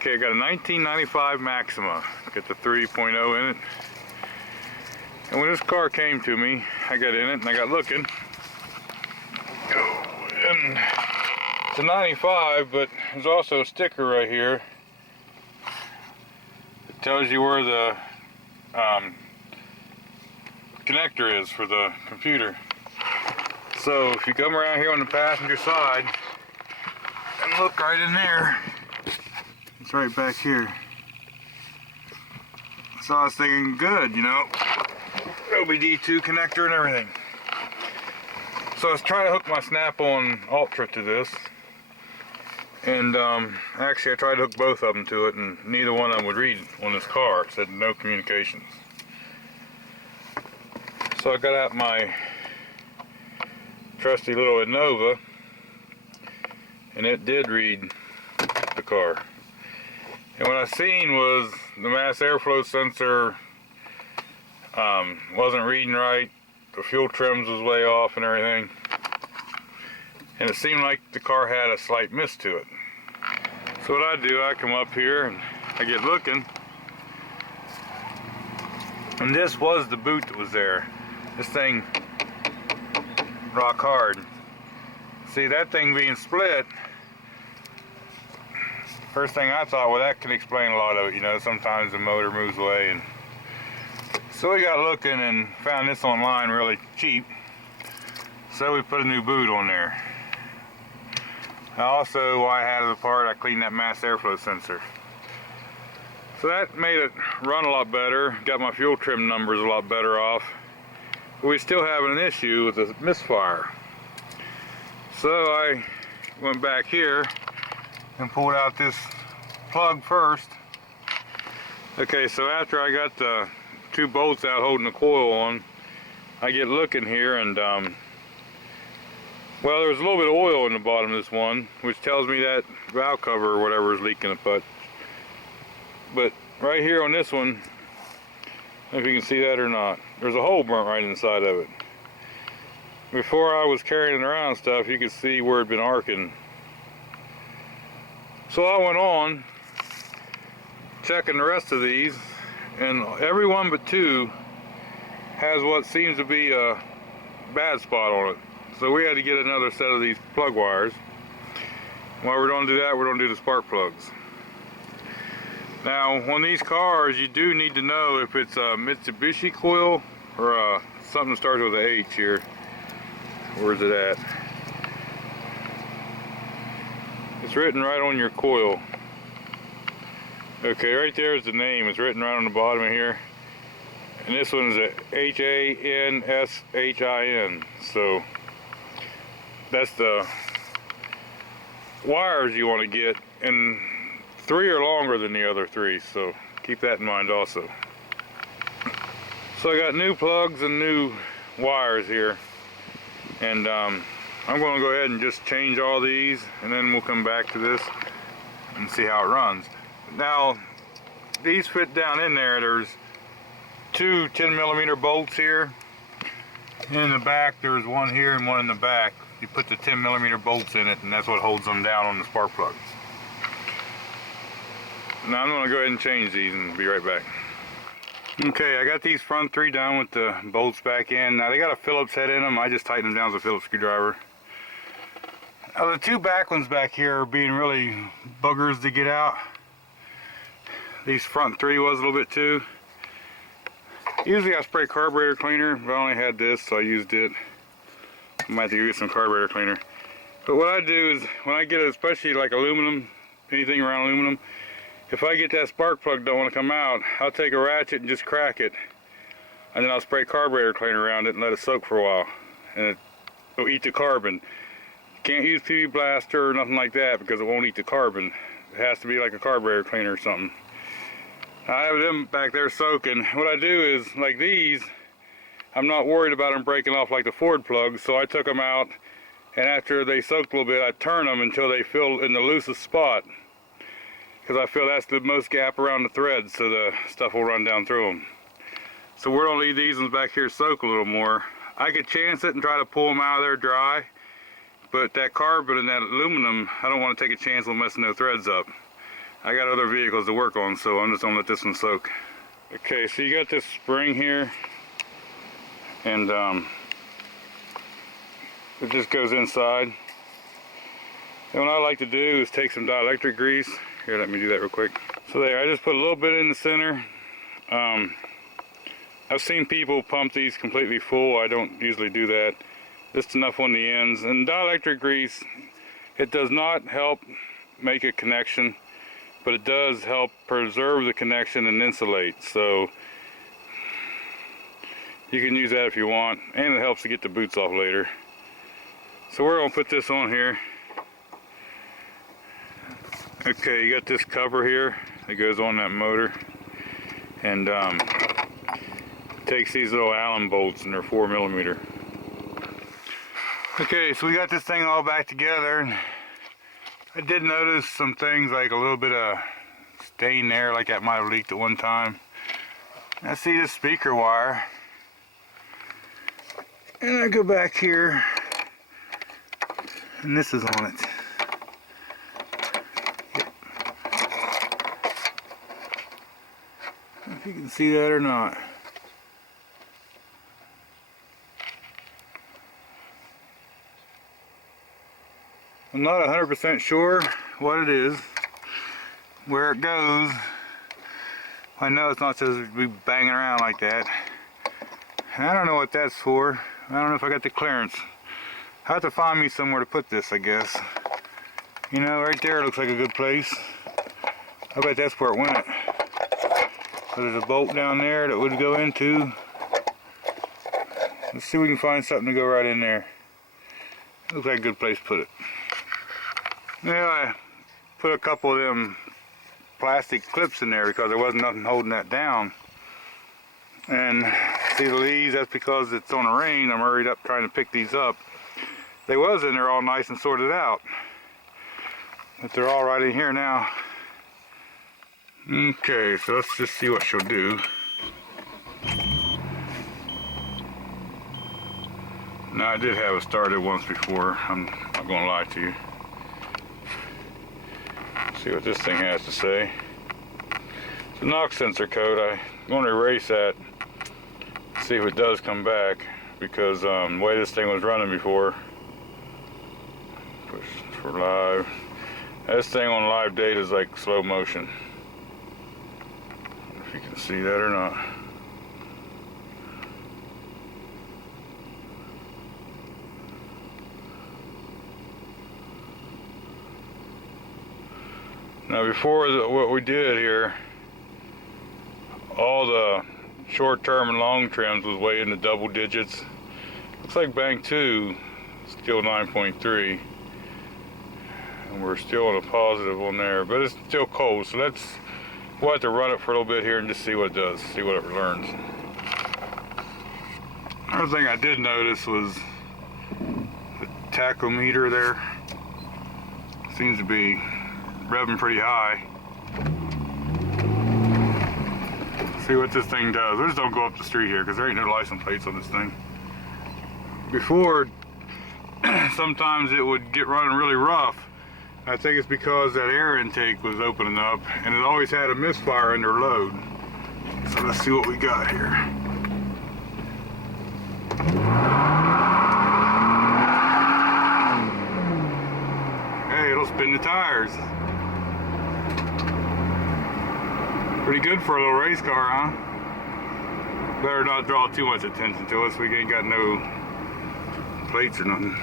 Okay, I got a 1995 Maxima. Got the 3.0 in it. And when this car came to me, I got in it and I got looking. And it's a 95, but there's also a sticker right here. It tells you where the connector is for the computer. So if you come around here on the passenger side and look right in there, it's right back here. So I was thinking, good, you know, OBD2 connector and everything. So I was trying to hook my Snap-on Ultra to this, and actually I tried to hook both of them to it, and neither one of them would read on this car. It said no communications. So I got out my trusty little Innova, and it did read the car. And what I seen was the mass airflow sensor wasn't reading right. The fuel trims was way off and everything. And it seemed like the car had a slight miss to it. So what I do, I come up here and I get looking. And this was the boot that was there. This thing, rock hard. See, that thing being split, first thing I thought, well, that can explain a lot of it. You know, sometimes the motor moves away. And so we got looking and found this online really cheap. So we put a new boot on there. Also, while I had it apart, I cleaned that mass airflow sensor. So that made it run a lot better. Got my fuel trim numbers a lot better off. But we still have an issue with the Misfire. So I went back here and pulled out this plug first. Okay, so after I got the two bolts out holding the coil on, I get looking here and well, there's a little bit of oil in the bottom of this one, which tells me that valve cover or whatever is leaking a butt. But right here on this one, I don't know if you can see that or not, there's a hole burnt right inside of it. Before I was carrying it around stuff, you could see where it'd been arcing. So I went on checking the rest of these, and every one but two has what seems to be a bad spot on it. So we had to get another set of these plug wires. While we're going to do that, we're going to do the spark plugs. Now, on these cars, you do need to know if it's a Mitsubishi coil or something that starts with an H here. Where's it at? It's written right on your coil. Okay, right there is the name. It's written right on the bottom of here. And this one's a H-A-N-S-H-I-N. So that's the wires you want to get. And 3 are longer than the other 3. So keep that in mind also. So I got new plugs and new wires here. And I'm going to go ahead and just change all these, and then we'll come back to this and see how it runs. Now, these fit down in there. There's two 10mm bolts here. In the back, there's one here and one in the back. You put the 10mm bolts in it, and that's what holds them down on the spark plug. Now I'm going to go ahead and change these and be right back. Okay, I got these front 3 done with the bolts back in. Now they got a Phillips head in them. I just tightened them down with a Phillips screwdriver. Now the 2 back ones back here are being really buggers to get out. These front 3 was a little bit too. Usually I spray carburetor cleaner, but I only had this, so I used it. I might have to get some carburetor cleaner. But what I do is, when I get it, especially like aluminum, anything around aluminum, if I get that spark plug don't want to come out, I'll take a ratchet and just crack it. And then I'll spray carburetor cleaner around it and let it soak for a while. And it'll eat the carbon. You can't use PV Blaster or nothing like that because it won't eat the carbon. It has to be like a carburetor cleaner or something. I have them back there soaking. What I do is, like these, I'm not worried about them breaking off like the Ford plugs, so I took them out, and after they soaked a little bit, I turn them until they fill in the loosest spot, because I feel that's the most gap around the threads, so the stuff will run down through them. So we're going to leave these ones back here soak a little more. I could chance it and try to pull them out of there dry, but that carbon and that aluminum, I don't want to take a chance on messing those threads up. I got other vehicles to work on, so I'm just gonna let this one soak. Okay, so you got this spring here, and it just goes inside. And what I like to do is take some dielectric grease. Here, let me do that real quick. So there, I just put a little bit in the center. I've seen people pump these completely full. I don't usually do that. Just enough on the ends. And dielectric grease, it does not help make a connection, but it does help preserve the connection and insulate. So you can use that if you want, and it helps to get the boots off later. So we're gonna put this on here. Okay, you got this cover here that goes on that motor, and takes these little Allen bolts, and they're 4mm. Okay, so we got this thing all back together, and I did notice some things like a little bit of stain there, like that might have leaked at one time. I see this speaker wire, and I go back here, and this is on it. I don't know if you can see that or not. I'm not 100% sure what it is, where it goes. I know it's not supposed to be banging around like that. And I don't know what that's for. I don't know if I got the clearance. I have to find me somewhere to put this, I guess. You know, right there looks like a good place. I bet that's where it went. So there's a bolt down there that would go into. Let's see if we can find something to go right in there. Looks like a good place to put it. Yeah, I put a couple of them plastic clips in there because there wasn't nothing holding that down. And see the leaves, that's because it's on the rain. I'm hurried up trying to pick these up. They was in there all nice and sorted out, but they're all right in here now. Okay, so let's just see what she'll do. Now, I did have it started once before, I'm not going to lie to you. See what this thing has to say. It's a knock sensor code. I'm going to erase that, see if it does come back, because the way this thing was running before. Push for live. This thing on live data is like slow motion. I don't know if you can see that or not. Now before what we did here, all the short-term and long trims was way in the double digits. Looks like bank 2 still 9.3, and we're still on a positive on there, but it's still cold, so we'll have to run it for a little bit here and just see what it does, see what it learns. Another thing I did notice was the tachometer there seems to be revving pretty high. See what this thing does. I just don't go up the street here because there ain't no license plates on this thing. Before, sometimes it would get running really rough. I think it's because that air intake was opening up, and it always had a misfire under load. So let's see what we got here. Hey, it'll spin the tires. Pretty good for a little race car, huh? Better not draw too much attention to us. We ain't got no plates or nothing.